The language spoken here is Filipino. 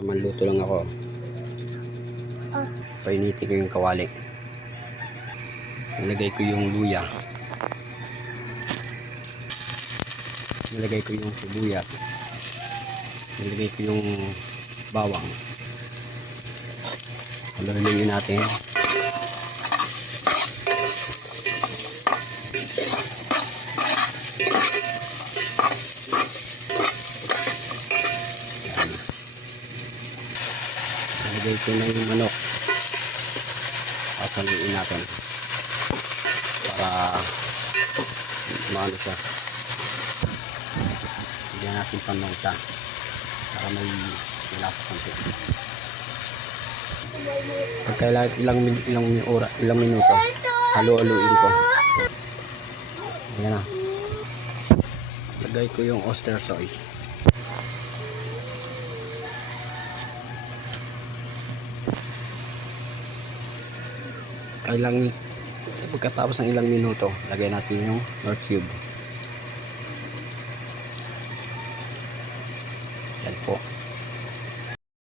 Manluto lang ako. Painitin ko yung kawali. Nilagay ko yung luya. Nilagay ko yung sibuyas. Nilagay ko yung bawang. Haluin natin. Nilagay ko na yung manok. Haluin natin para maano siya. Bigyan natin paminta para may lasa konti. Pagkailangan ilang minuto, halu-haluin ko. Ayan na. Lagay ko yung oyster sauce. Pagkatapos ng ilang minuto, lagay natin yung nor cube. Yan po.